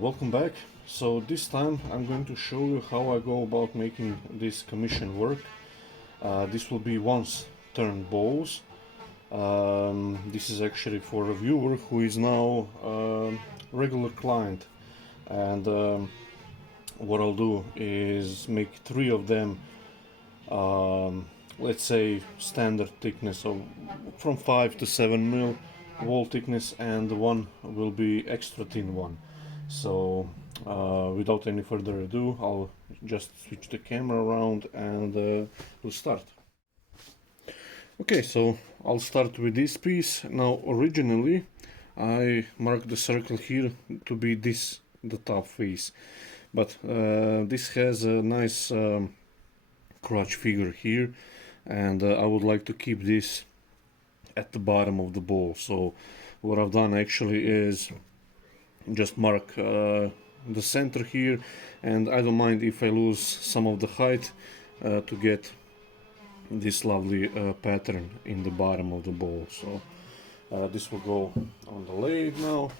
Welcome back. So this time I'm going to show you how I go about making this commission work. This will be once turned bowls. This is actually for a viewer who is now a regular client, and what I'll do is make 3 of them, let's say standard thickness of from 5 to 7 mil wall thickness, and the one will be extra thin one. So without any further ado, I'll just switch the camera around and we'll start. Okay, so I'll start with this piece. Now originally I marked the circle here to be the top face, but this has a nice crotch figure here, and I would like to keep this at the bottom of the bowl. So what I've done actually is just mark the center here, and I don't mind if I lose some of the height to get this lovely pattern in the bottom of the bowl. So this will go on the lathe now.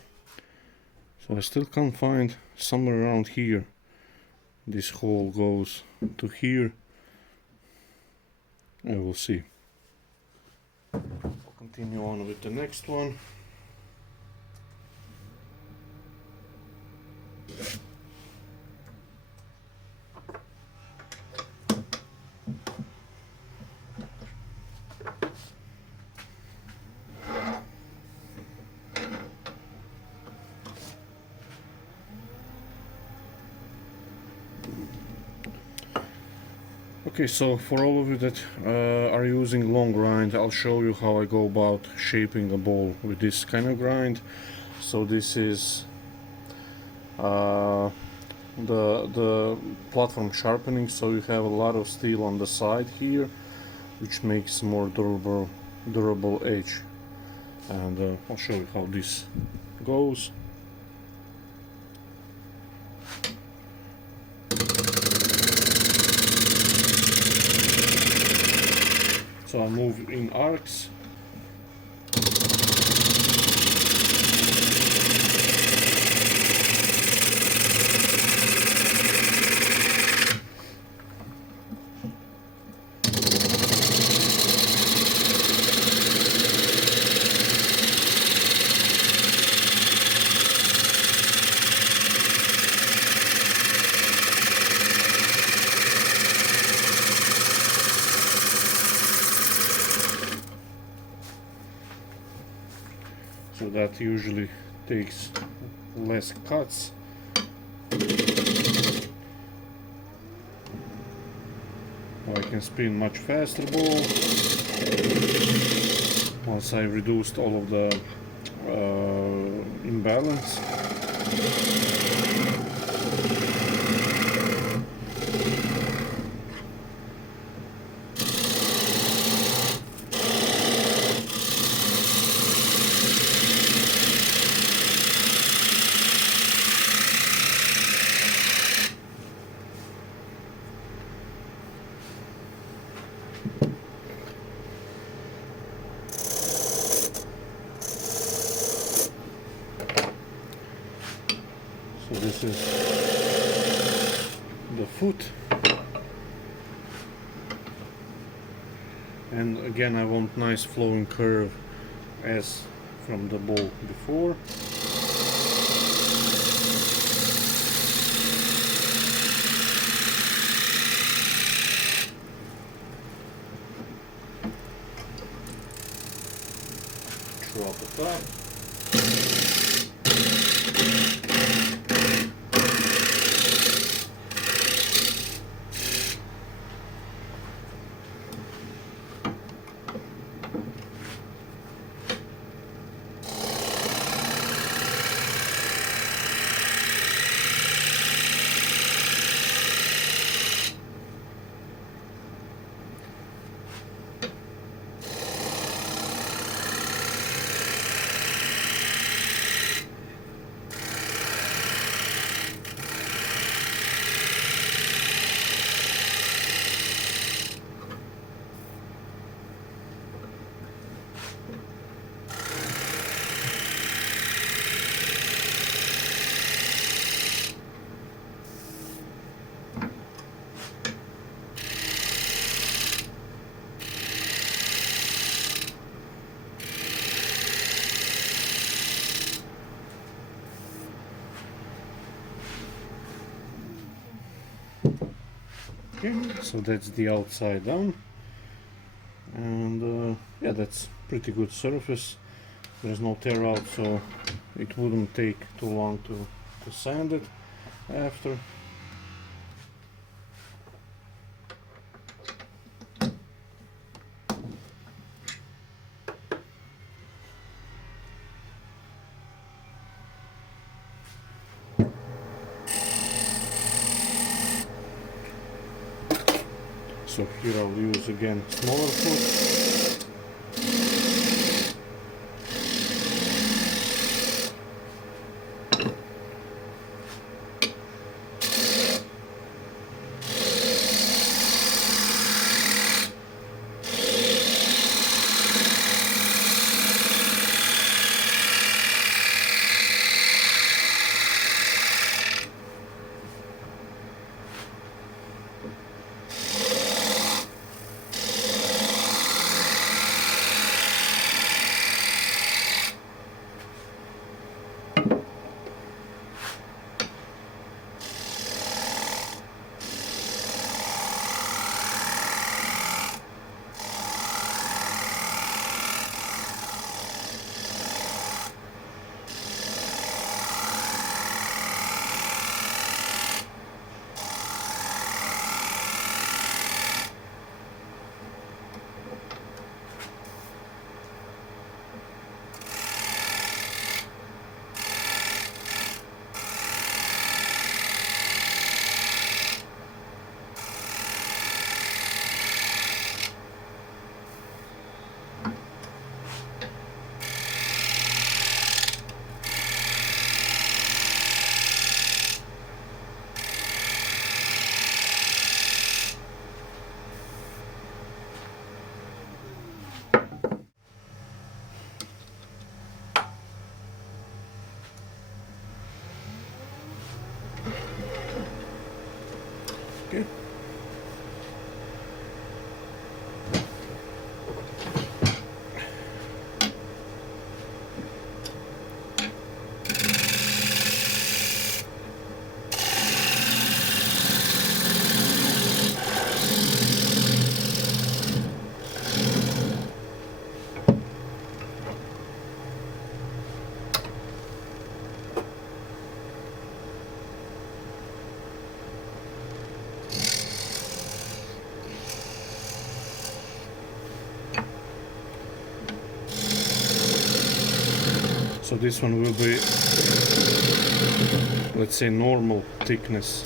So I still can't find, somewhere around here this hole goes to here, and we'll see. I'll continue on with the next one. Okay, so for all of you that are using long grind, I'll show you how I go about shaping a bowl with this kind of grind. So this is the platform sharpening, so you have a lot of steel on the side here, which makes more durable edge. And I'll show you how this goes. So I move in arcs. So that usually takes less cuts. I can spin much faster bowl once I reduced all of the imbalance. So this is the foot, and again I want nice flowing curve as from the bowl before. Drop the top. Okay, so that's the outside down, and yeah, that's pretty good surface. There's no tear out, so it wouldn't take too long to sand it after. So here I'll use again smaller foot. Okay. So this one will be, let's say, normal thickness.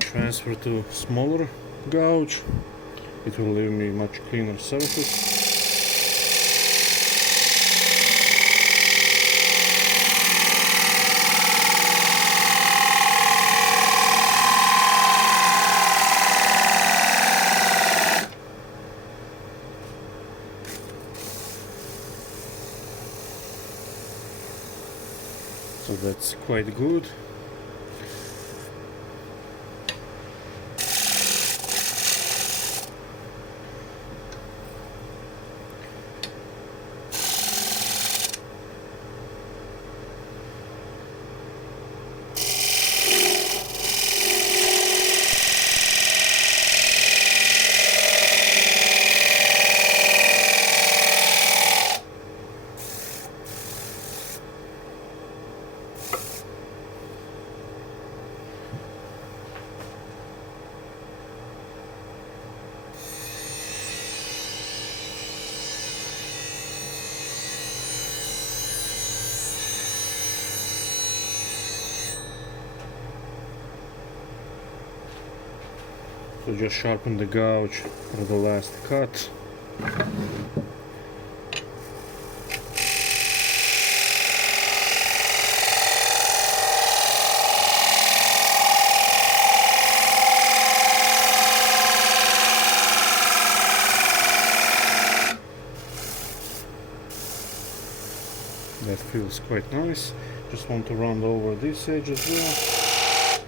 Transfer to smaller gouge. It will leave me much cleaner surface. So that's quite good. So just sharpen the gouge for the last cut. That feels quite nice. Just want to round over this edge as well,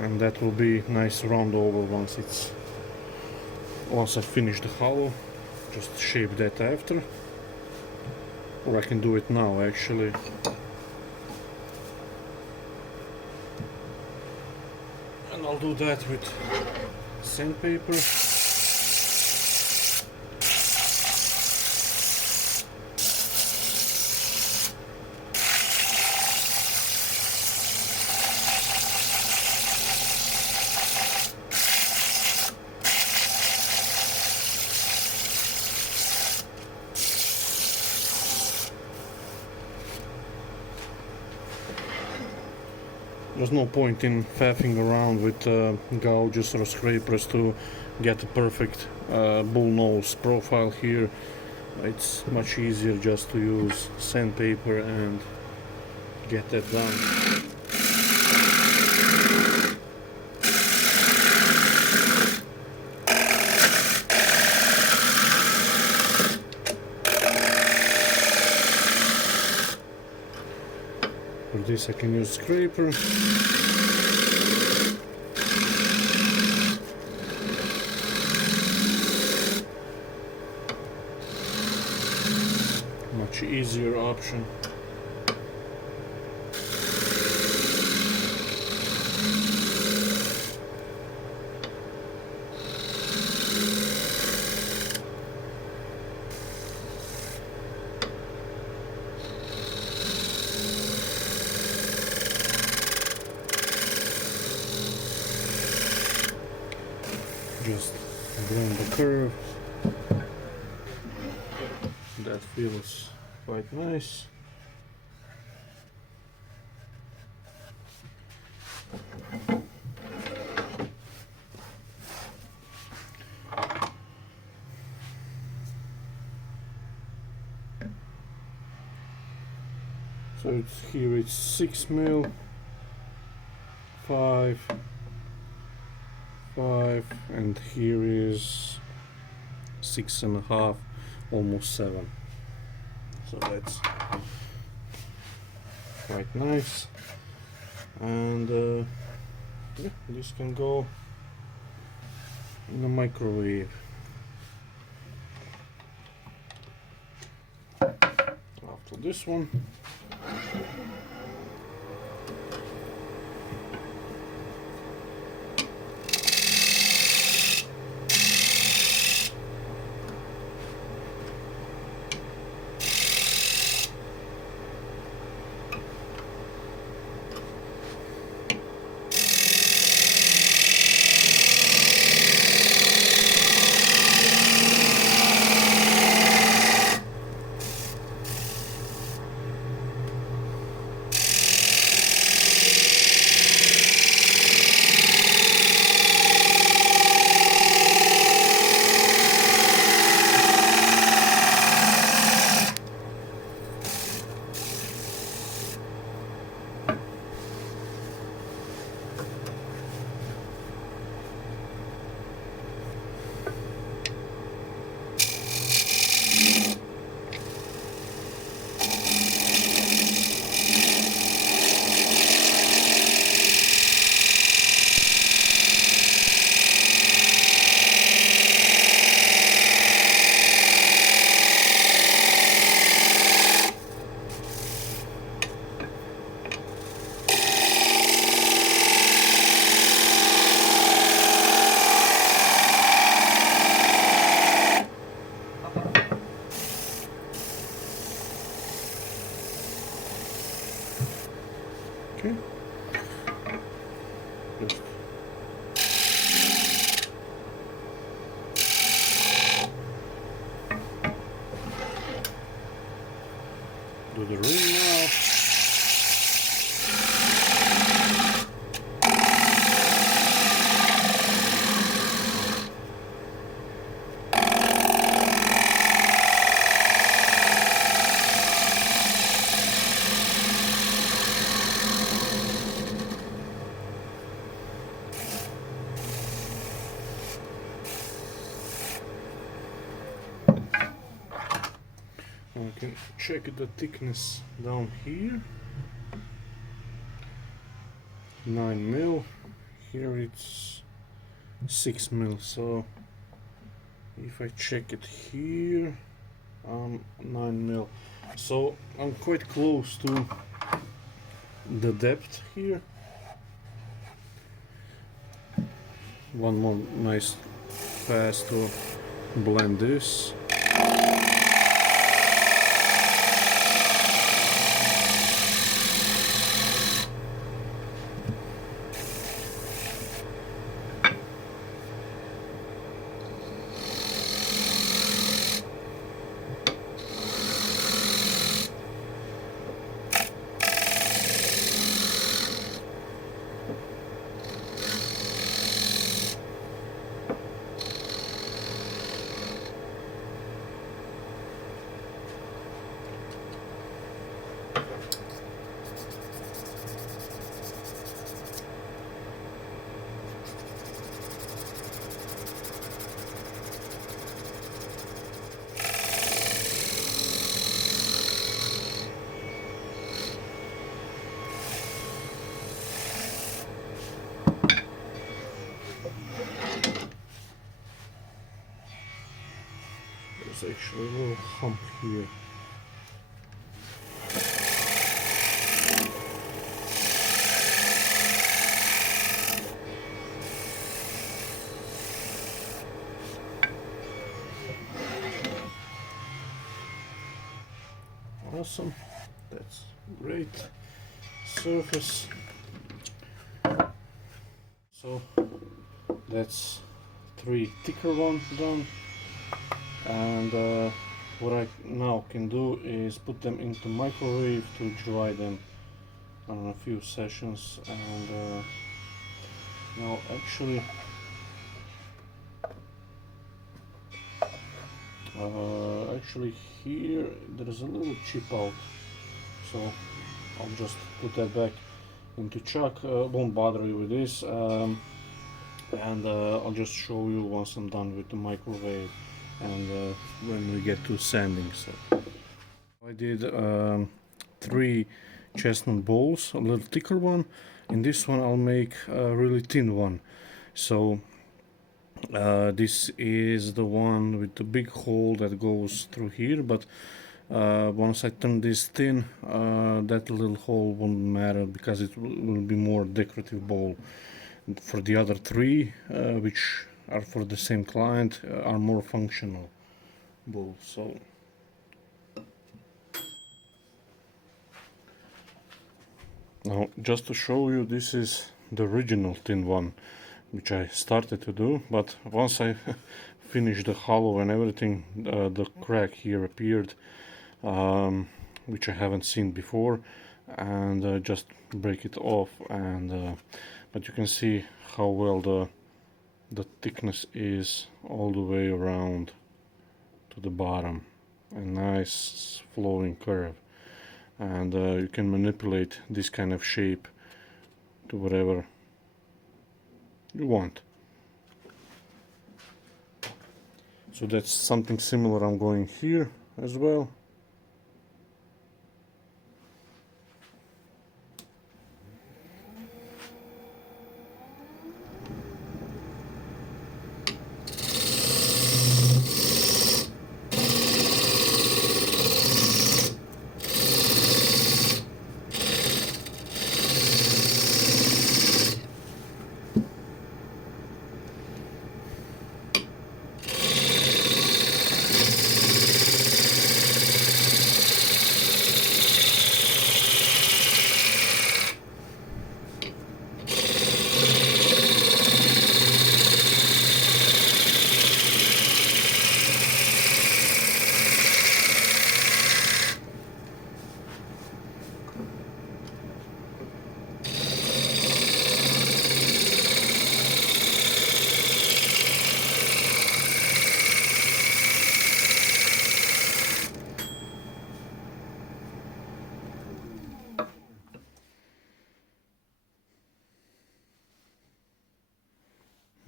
and that will be nice round over once I finish the hollow. Just shape that after, or I can do it now actually. And I'll do that with sandpaper. There's no point in faffing around with gouges or scrapers to get a perfect bull nose profile here. It's much easier just to use sandpaper and get that done. For this I can use scraper. Much easier option. Just blend the curve. That feels quite nice. So here it's 6 mil, 5, and here is 6.5, almost 7. So that's quite nice. And yeah, this can go in the microwave. After this one, okay. Just do the ring now. I can check the thickness down here. 9 mil. Here it's 6 mil. So if I check it here, 9 mil. So I'm quite close to the depth here. One more nice pass to blend this. There's actually a little hump here. Awesome, that's great surface. So that's 3 thicker ones done, and what I now can do is put them into microwave to dry them on a few sessions. And now actually here there's a little chip out, so I'll just put that back into chuck. Won't bother you with this, and I'll just show you once I'm done with the microwave and when we get to sanding. So I did 3 chestnut bowls, a little thicker one. In this one I'll make a really thin one. So this is the one with the big hole that goes through here, but once I turn this thin, that little hole won't matter because it will be more decorative bowl. For the other 3, which are for the same client, are more functional bowls. So now, just to show you, this is the original thin one, which I started to do, but once I finished the hollow and everything, the crack here appeared, which I haven't seen before, and just break it off. And but you can see how well the thickness is all the way around to the bottom. A nice flowing curve, and you can manipulate this kind of shape to whatever you want. So that's something similar I'm going here as well.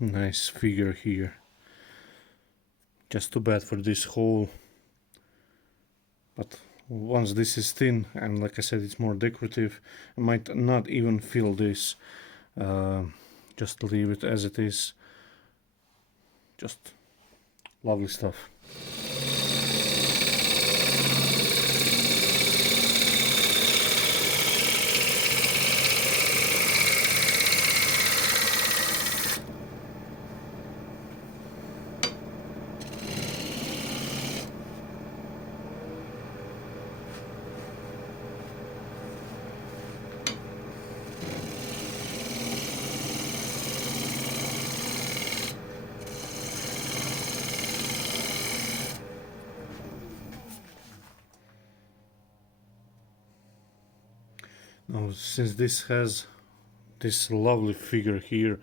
Nice figure here. Just too bad for this hole. But once this is thin, and like I said, it's more decorative, I might not even fill this, just leave it as it is. Just lovely stuff. Now, since this has this lovely figure here,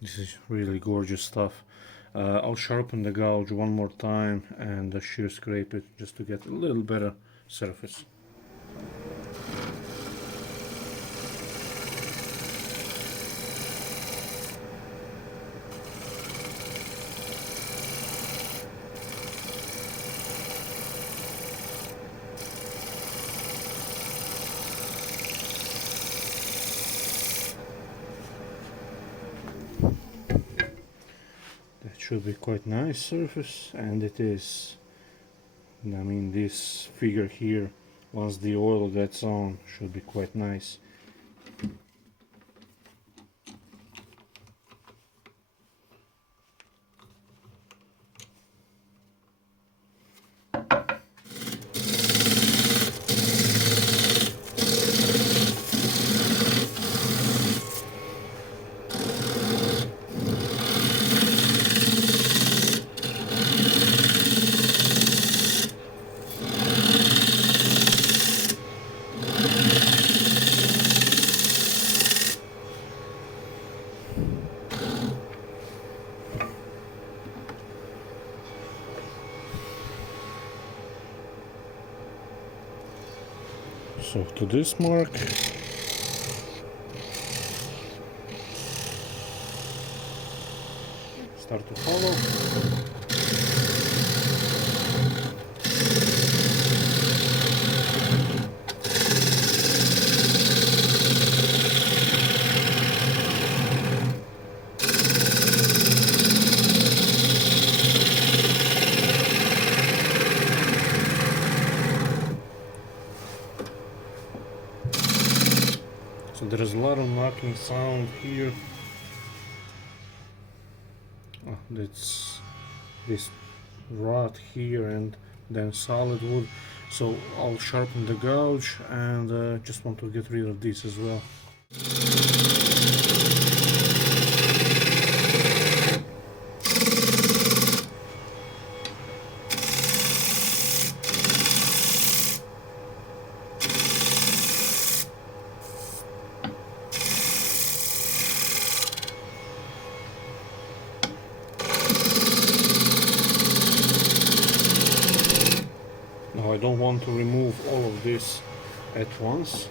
this is really gorgeous stuff. I'll sharpen the gouge one more time and shear scrape it just to get a little better surface. Should be quite nice surface, and it is. I mean, this figure here, once the oil gets on, should be quite nice. So to this mark, start to follow. So there is a lot of knocking sound here. Oh, that's this rod here and then solid wood. So I'll sharpen the gouge and just want to get rid of this as well. Now I don't want to remove all of this at once.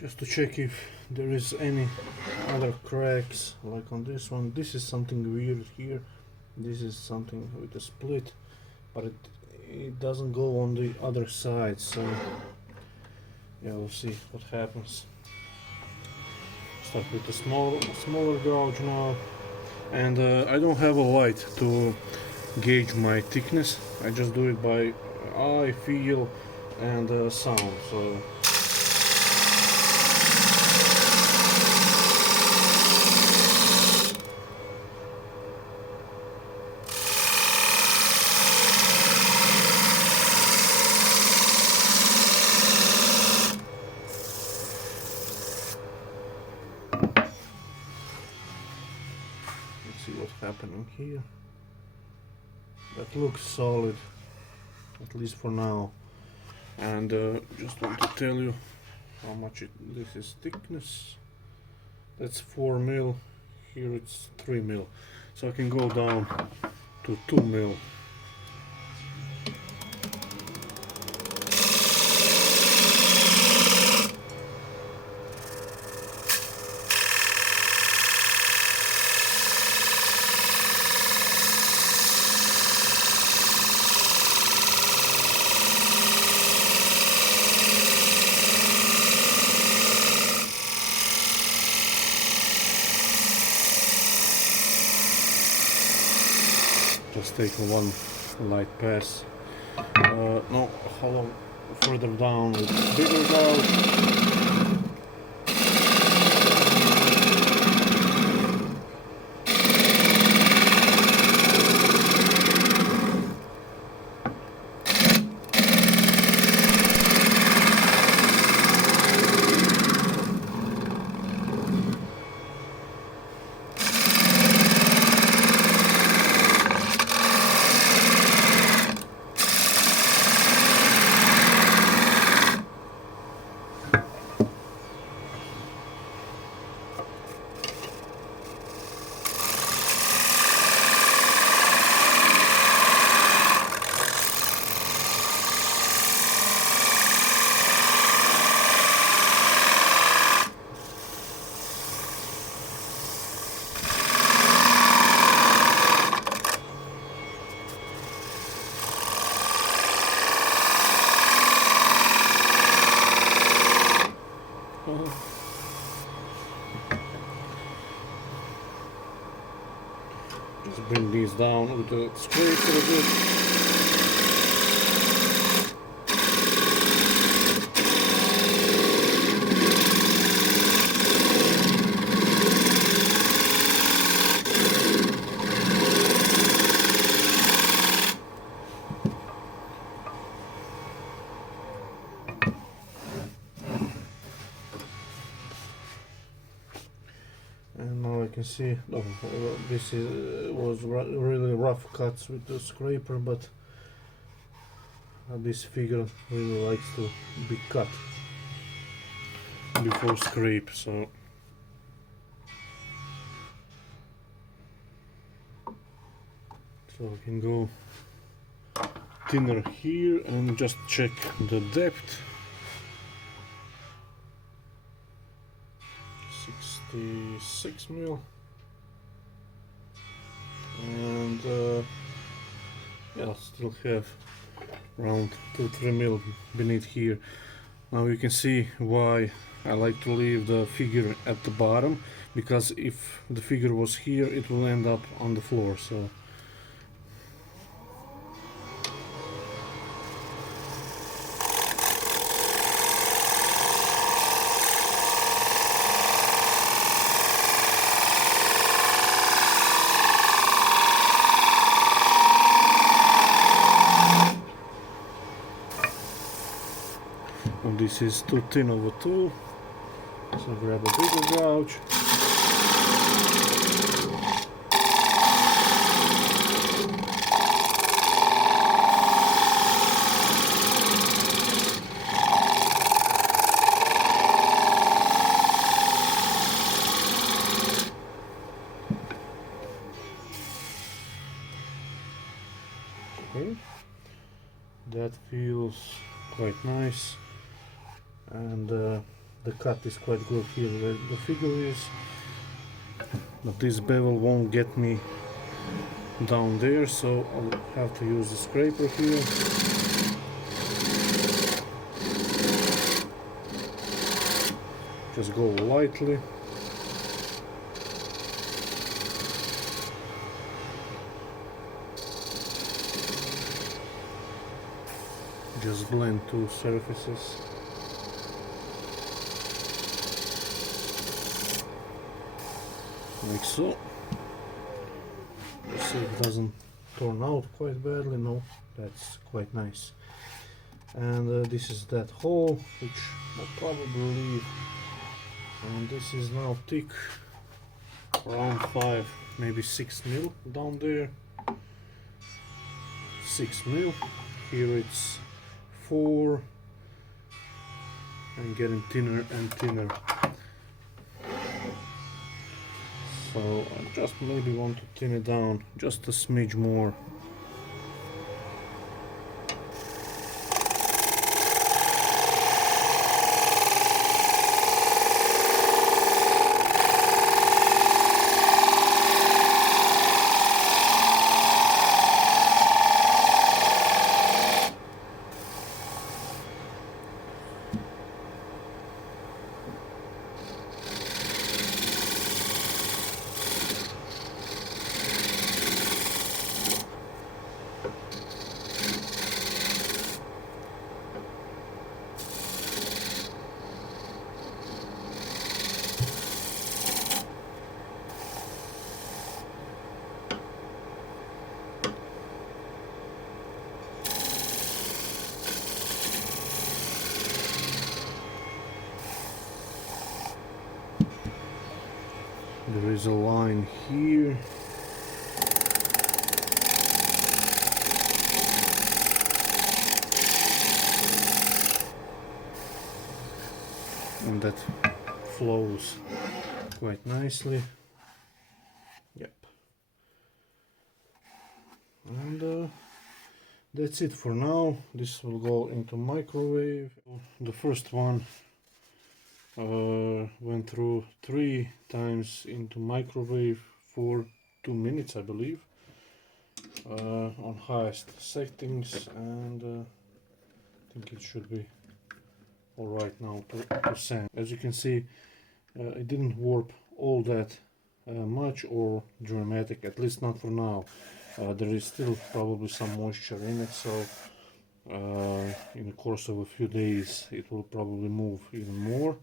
Just to check if there is any other cracks, like on this one. This is something weird here. This is something with a split, but it doesn't go on the other side, so yeah, we'll see what happens. Start with the smaller gouge now, and I don't have a light to gauge my thickness. I just do it by eye, feel, and sound. So happening here. That looks solid, at least for now. And just want to tell you how much this is thickness. That's 4 mil. Here it's 3 mil. So I can go down to 2 mil. Just take one light pass. No, hollow further down with bigger gouge. Just bring these down with the scraper a bit. And now I can see, oh, this was really rough cuts with the scraper, but this figure really likes to be cut before scrape, so I can go thinner here and just check the depth. 66 mil, and yeah, still have around 2-3 mil beneath here. Now you can see why I like to leave the figure at the bottom, because if the figure was here it will end up on the floor. So this is too thin of a tool, so grab a bigger gouge. Okay, that feels quite nice. And the cut is quite good here where the figure is, but this bevel won't get me down there, so I'll have to use the scraper here. Just go lightly. Just blend two surfaces. Like so. Let's see if it doesn't turn out quite badly. No, that's quite nice. And this is that hole, which I'll probably leave. And this is now thick. around 5, maybe 6 mil down there. 6 mil. Here it's 4, and getting thinner and thinner. So I just maybe want to thin it down just a smidge more. There is a line here. And that flows quite nicely. Yep. And that's it for now. This will go into microwave. The first one went through 3 times into microwave for 2 minutes, I believe, on highest settings, and I think it should be alright now to sand. As you can see, it didn't warp all that much or dramatic, at least not for now. There is still probably some moisture in it, so in the course of a few days it will probably move even more.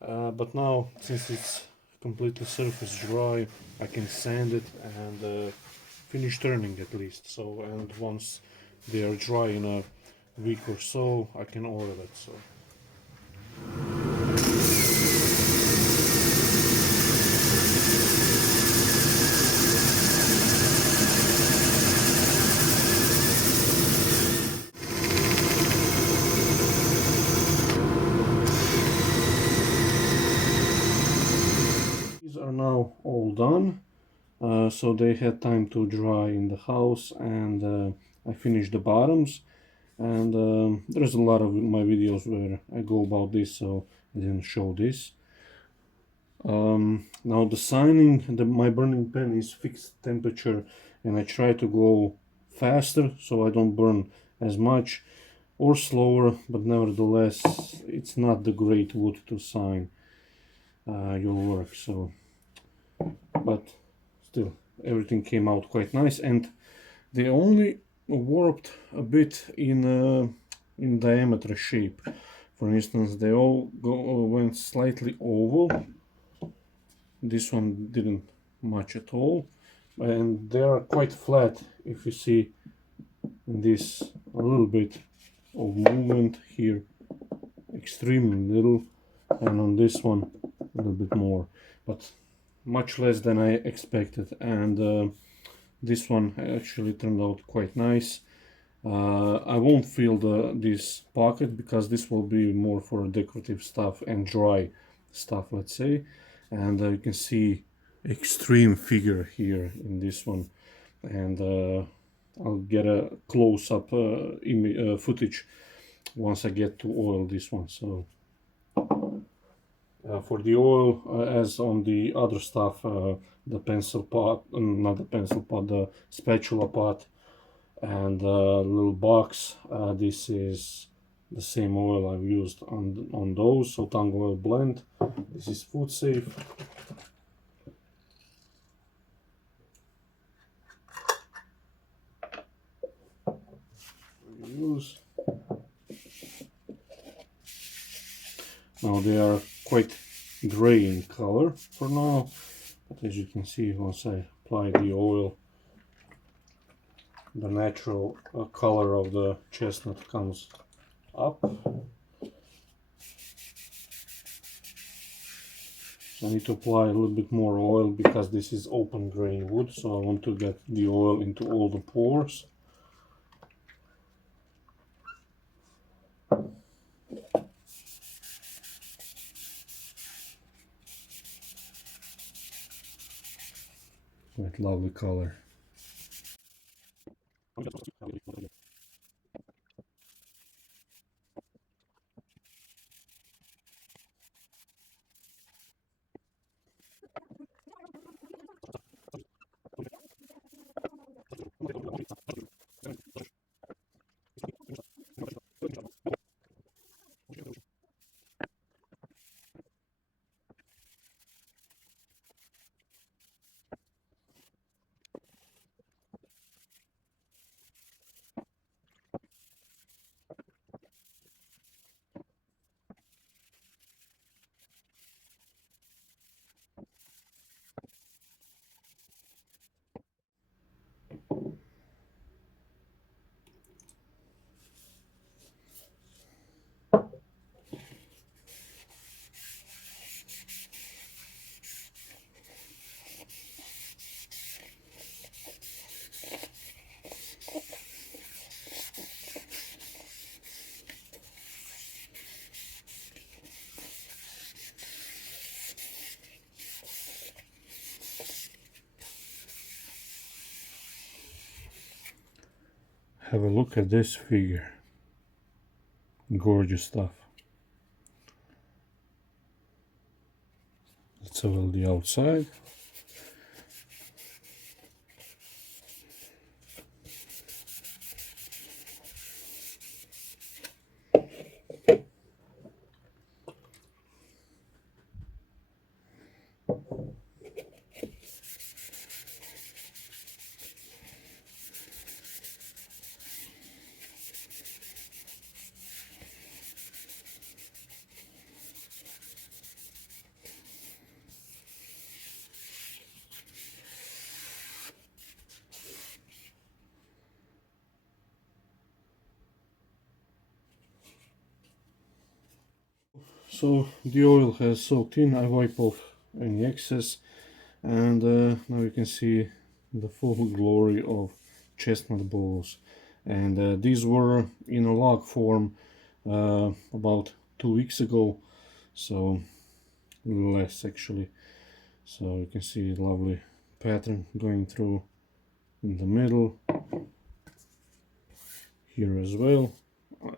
But now, since it's completely surface dry, I can sand it and finish turning at least. So, and once they are dry in a week or so, I can oil it. So. Are now all done, so they had time to dry in the house, and I finished the bottoms, and there's a lot of my videos where I go about this, so I didn't show this. Now the signing, my burning pan is fixed temperature, and I try to go faster so I don't burn as much, or slower, but nevertheless it's not the great wood to sign your work. So, but still everything came out quite nice, and they only warped a bit in diameter shape. For instance, they all went slightly oval. This one didn't much at all, and they are quite flat. If you see this, a little bit of movement here, extremely little, and on this one a little bit more, but much less than I expected. And this one actually turned out quite nice. I won't fill this pocket because this will be more for decorative stuff and dry stuff, let's say. And you can see extreme figure here in this one, and I'll get a close-up footage once I get to oil this one. So for the oil, as on the other stuff, the pencil pot, not the pencil pot, the spatula pot, and little box, this is the same oil I've used on those, so tung oil blend. This is food safe. Use. Now they are quite gray in color for now, but as you can see, once I apply the oil, the natural color of the chestnut comes up. So I need to apply a little bit more oil because this is open grain wood, so I want to get the oil into all the pores. With lovely color. Have a look at this figure. Gorgeous stuff. Let's have a look at the outside. So the oil has soaked in. I wipe off any excess, and now you can see the full glory of chestnut balls. And these were in a log form about 2 weeks ago, so less actually. So you can see a lovely pattern going through in the middle, here as well,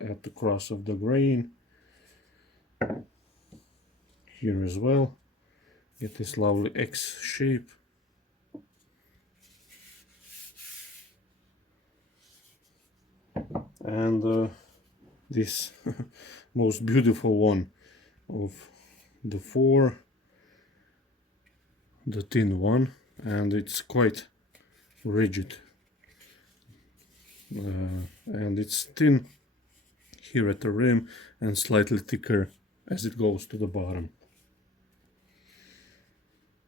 at the cross of the grain, here as well. Get this lovely X shape. And this most beautiful one of the four, the thin one, and it's quite rigid, and it's thin here at the rim and slightly thicker as it goes to the bottom.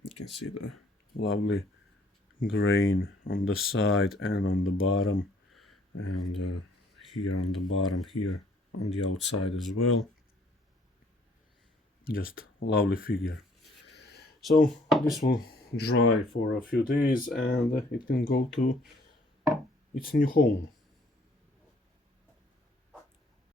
You can see the lovely grain on the side and on the bottom, and here on the bottom, here on the outside as well. Just lovely figure. So this will dry for a few days and it can go to its new home.